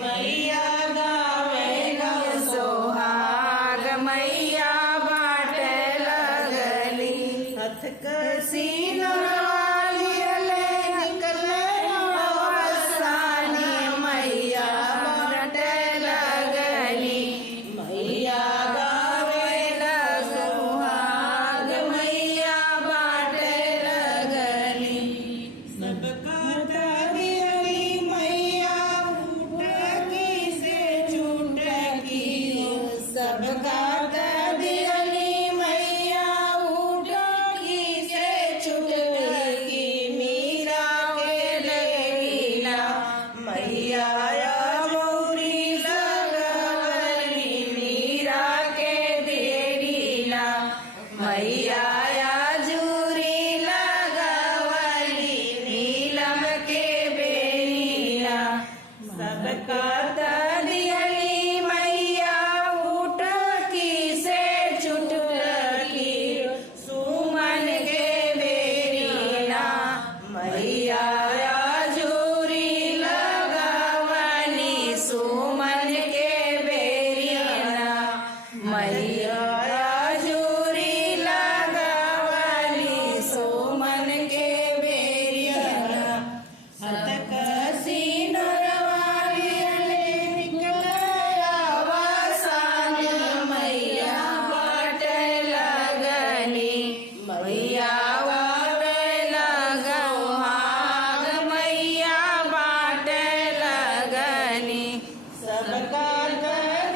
मैया गावे सोहाग मैया बाटे लगली हथ कसी नरवाली ले निकले अवसानी मैया बाटे लगली मैया गावे सोहाग मैया बाटे लगली सबका दियली मैया उठकी से छूटकी सबका दियली मैया उठकी से छूटकी मीरा के लेना मैया मोरी लगवली मीरा के देरीना मैया जूरी लगवली नीलम के बेरीना सबका दियली मैया उठकी से छुटकी सुमन के बेरीना मैया जूरी लगवली सुमन के बेरीना मैया जूरी लगवली सुमन के बेरीना हतकसी नरवाली ले निकले अवसानी मैया बाटे लगनी मैया बाटे लगोहाग मैया बाटे लगनी सबका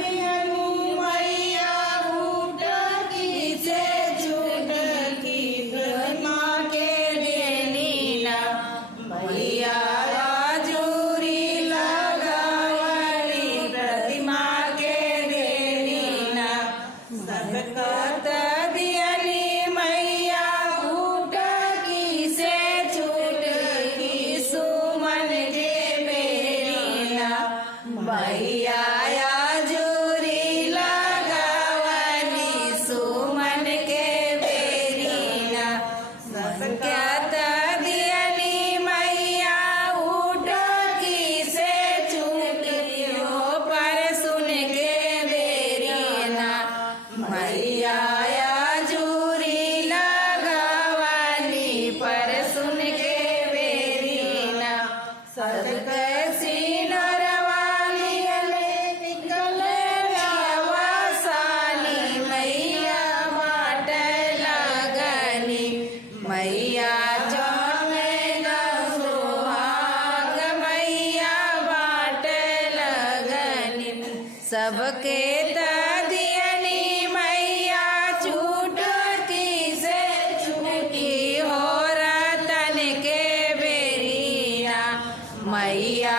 दियलू मैया उठकी से छूटकी ब्रह्मा के देनीना मैया जूरी लगवली प्रतिमा के देनीना सबका दियली मैया उठकी से छूटकी सुमन के बेरीना मैया जूरी लगवली सुमन के बेरीना सबका दियली मैया उठकी से छूटकी हो पर सुन के बेरीना मैया जूरी लगवली पर सुन के बेरीना सदकसी नरवाली ले निकले अवसानी मैया बाटे लगनी मैया जावे सोहाग मैया बाटे लगनी सबके दियली मैया छूटकी से छूटी हो रतन के बेरीना मैया